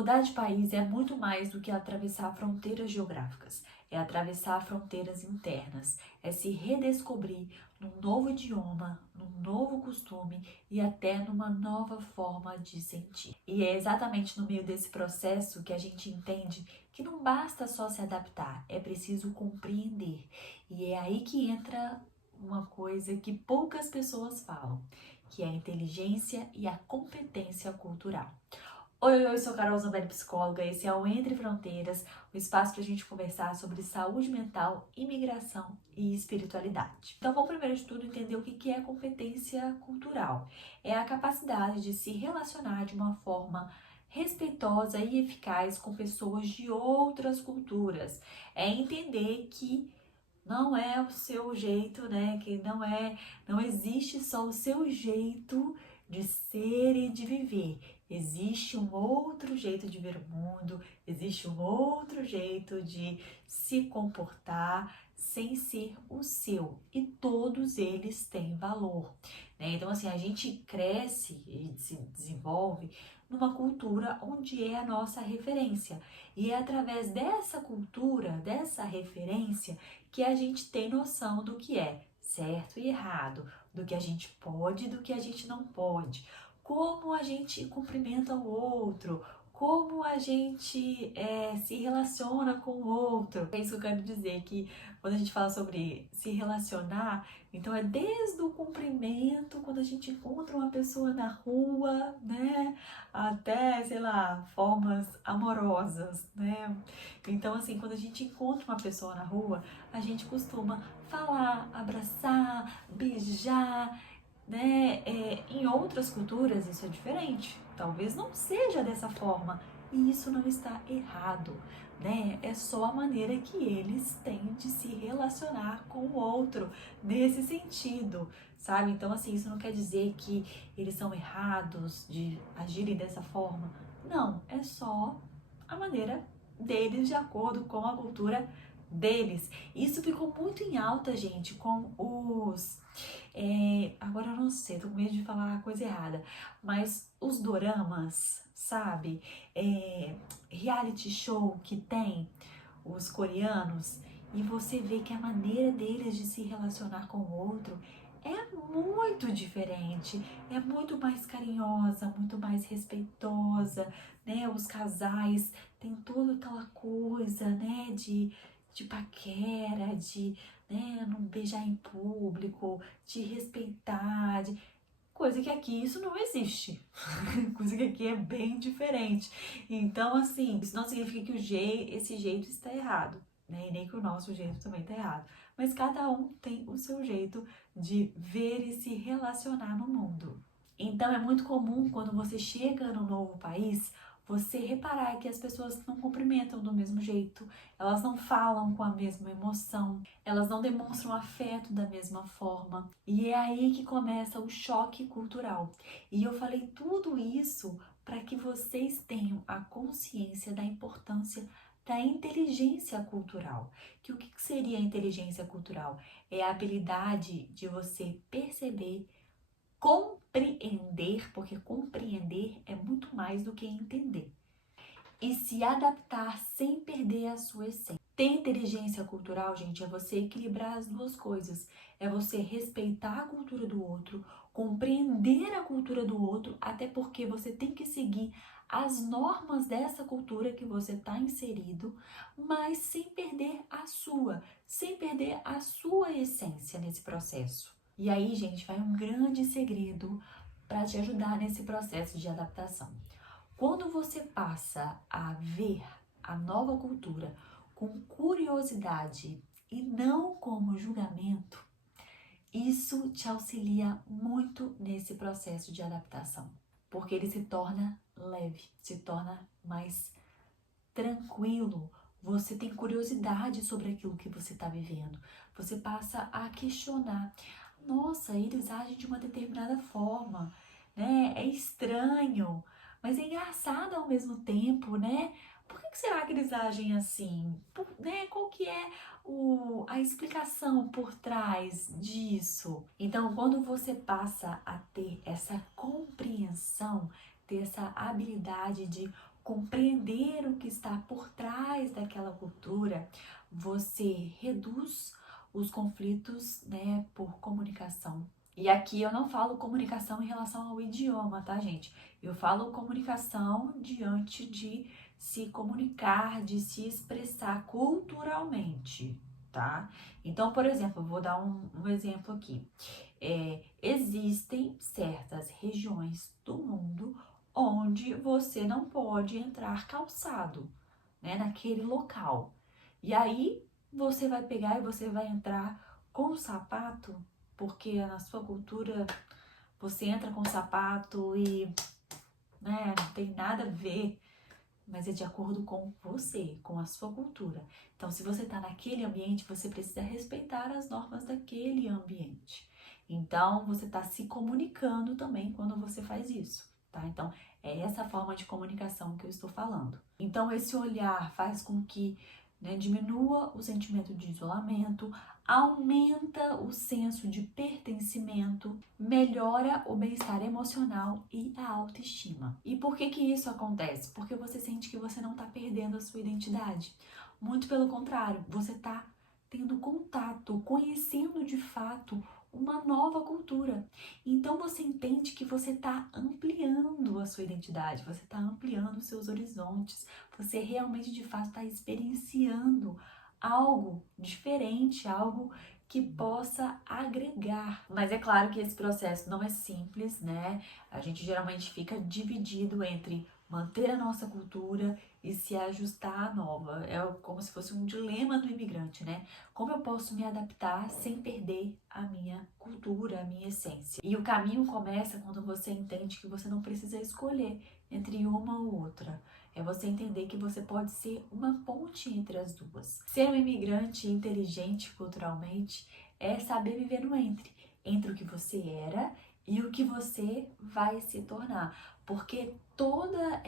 Mudar de país é muito mais do que atravessar fronteiras geográficas. É atravessar fronteiras internas, é se redescobrir num novo idioma, num novo costume e até numa nova forma de sentir. E é exatamente no meio desse processo que a gente entende que não basta só se adaptar, é preciso compreender. E é aí que entra uma coisa que poucas pessoas falam, que é a inteligência e a competência cultural. Oi, sou Carol Zambelli, psicóloga. Esse é o Entre Fronteiras, o espaço para a gente conversar sobre saúde mental, imigração e espiritualidade. Então, vamos primeiro de tudo entender o que é competência cultural. É a capacidade de se relacionar de uma forma respeitosa e eficaz com pessoas de outras culturas. É entender que não é o seu jeito, né? Que não existe só o seu jeito de ser e de viver. Existe um outro jeito de ver o mundo, existe um outro jeito de se comportar sem ser o seu. E todos eles têm valor, né? Então, assim, a gente cresce e se desenvolve numa cultura onde é a nossa referência. E é através dessa cultura, dessa referência, que a gente tem noção do que é certo e errado, do que a gente pode e do que a gente não pode, como a gente cumprimenta o outro, como a gente se relaciona com o outro. É isso que eu quero dizer, que quando a gente fala sobre se relacionar, então é desde o cumprimento, quando a gente encontra uma pessoa na rua, né, até, sei lá, formas amorosas, né? Então, assim, quando a gente encontra uma pessoa na rua, a gente costuma falar, abraçar, beijar, né? Em outras culturas isso é diferente. Talvez não seja dessa forma. E isso não está errado, né? É só a maneira que eles têm de se relacionar com o outro nesse sentido, sabe? Então, assim, isso não quer dizer que eles são errados de agirem dessa forma. Não, é só a maneira deles de acordo com a cultura deles. Isso ficou muito em alta, gente, com os... agora eu não sei, tô com medo de falar a coisa errada, mas os doramas, sabe? Reality show que tem os coreanos, e você vê que a maneira deles de se relacionar com o outro é muito diferente, é muito mais carinhosa, muito mais respeitosa, né? Os casais têm toda aquela coisa, né, de paquera, de, né, não beijar em público, de respeitar, coisa que aqui isso não existe, coisa que aqui é bem diferente. Então, assim, isso não significa que esse jeito está errado, né? E nem que o nosso jeito também está errado. Mas cada um tem o seu jeito de ver e se relacionar no mundo. Então, é muito comum quando você chega no novo país, você reparar que as pessoas não cumprimentam do mesmo jeito, elas não falam com a mesma emoção, elas não demonstram afeto da mesma forma. E é aí que começa o choque cultural. E eu falei tudo isso para que vocês tenham a consciência da importância da inteligência cultural. Que o que seria a inteligência cultural? É a habilidade de você perceber, compreender, porque compreender é muito mais do que entender, e se adaptar sem perder a sua essência. Ter inteligência cultural, gente, é você equilibrar as duas coisas. É você respeitar a cultura do outro, compreender a cultura do outro, até porque você tem que seguir as normas dessa cultura que você está inserido, mas sem perder a sua essência nesse processo. E aí, gente, vai um grande segredo para te ajudar nesse processo de adaptação. Quando você passa a ver a nova cultura com curiosidade e não como julgamento, isso te auxilia muito nesse processo de adaptação, porque ele se torna leve, se torna mais tranquilo. Você tem curiosidade sobre aquilo que você está vivendo. Você passa a questionar. Nossa, eles agem de uma determinada forma, né? É estranho, mas é engraçado ao mesmo tempo, né? Por que será que eles agem assim? Né? Qual que é a explicação por trás disso? Então, quando você passa a ter essa compreensão, ter essa habilidade de compreender o que está por trás daquela cultura, você reduz os conflitos, né, por comunicação. E aqui eu não falo comunicação em relação ao idioma, tá, gente? Eu falo comunicação diante de se comunicar, de se expressar culturalmente, tá? Então, por exemplo, eu vou dar um exemplo aqui. Existem certas regiões do mundo onde você não pode entrar calçado, né, naquele local. E aí você vai pegar e você vai entrar com o sapato, porque na sua cultura você entra com o sapato e, né, não tem nada a ver, mas é de acordo com você, com a sua cultura. Então, se você está naquele ambiente, você precisa respeitar as normas daquele ambiente. Então, você está se comunicando também quando você faz isso, tá? Então, é essa forma de comunicação que eu estou falando. Então, esse olhar faz com que, né, diminua o sentimento de isolamento, aumenta o senso de pertencimento, melhora o bem-estar emocional e a autoestima. E por que que isso acontece? Porque você sente que você não está perdendo a sua identidade. Muito pelo contrário, você está tendo contato, conhecendo de fato uma nova cultura. Então você entende que você está ampliando a sua identidade, você está ampliando os seus horizontes, você realmente de fato está experienciando algo diferente, algo que possa agregar. Mas é claro que esse processo não é simples, né? A gente geralmente fica dividido entre manter a nossa cultura e se ajustar à nova. É como se fosse um dilema do imigrante, né? Como eu posso me adaptar sem perder a minha cultura, a minha essência? E o caminho começa quando você entende que você não precisa escolher entre uma ou outra. É você entender que você pode ser uma ponte entre as duas. Ser um imigrante inteligente culturalmente é saber viver no entre o que você era e o que você vai se tornar. Porque toda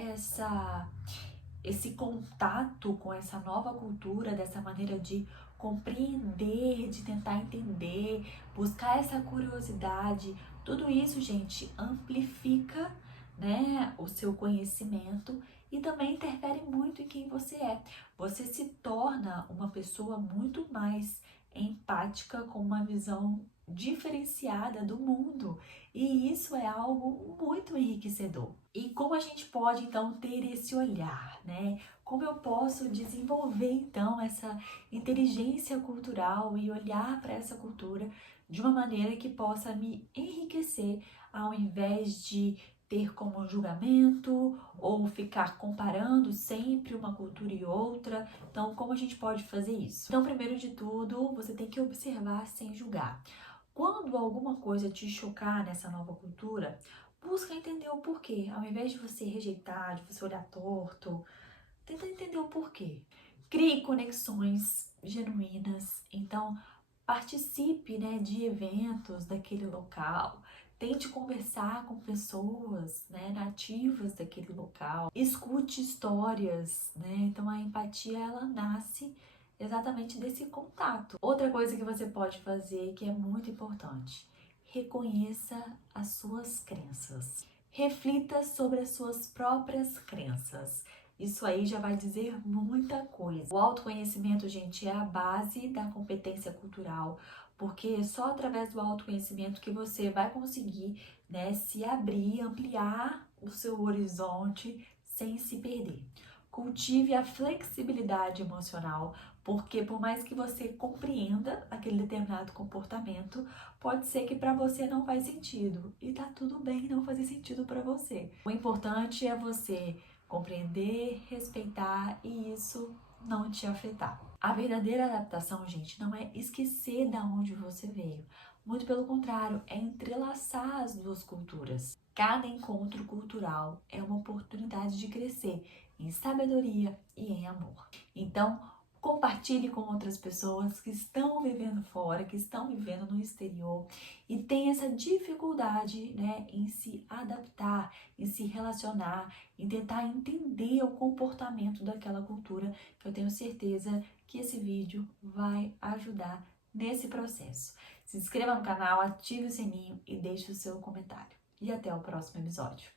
esse contato com essa nova cultura, dessa maneira de compreender, de tentar entender, buscar essa curiosidade, tudo isso, gente, amplifica, né, o seu conhecimento e também interfere muito em quem você é. Você se torna uma pessoa muito mais empática, com uma visão diferenciada do mundo. E isso é algo muito enriquecedor. E como a gente pode então ter esse olhar, né? Como eu posso desenvolver então essa inteligência cultural e olhar para essa cultura de uma maneira que possa me enriquecer, ao invés de ter como julgamento ou ficar comparando sempre uma cultura e outra. Então, como a gente pode fazer isso? Então, primeiro de tudo, você tem que observar sem julgar. Quando alguma coisa te chocar nessa nova cultura, busca entender o porquê. Ao invés de você rejeitar, de você olhar torto, tenta entender o porquê. Crie conexões genuínas. Então, participe, né, de eventos daquele local. Tente conversar com pessoas, né, nativas daquele local. Escute histórias, né? Então, a empatia, ela nasce exatamente desse contato. Outra coisa que você pode fazer, que é muito importante, reconheça as suas crenças. Reflita sobre as suas próprias crenças. Isso aí já vai dizer muita coisa. O autoconhecimento, gente, é a base da competência cultural, porque é só através do autoconhecimento que você vai conseguir, né, se abrir, ampliar o seu horizonte sem se perder. Cultive a flexibilidade emocional, porque por mais que você compreenda aquele determinado comportamento, pode ser que para você não faz sentido e tá tudo bem não fazer sentido para você. O importante é você compreender, respeitar e isso não te afetar. A verdadeira adaptação, gente, não é esquecer da onde você veio. Muito pelo contrário, é entrelaçar as duas culturas. Cada encontro cultural é uma oportunidade de crescer em sabedoria e em amor. Então, compartilhe com outras pessoas que estão vivendo fora, que estão vivendo no exterior e têm essa dificuldade, né, em se adaptar, em se relacionar, em tentar entender o comportamento daquela cultura, que eu tenho certeza que esse vídeo vai ajudar nesse processo. Se inscreva no canal, ative o sininho e deixe o seu comentário. E até o próximo episódio.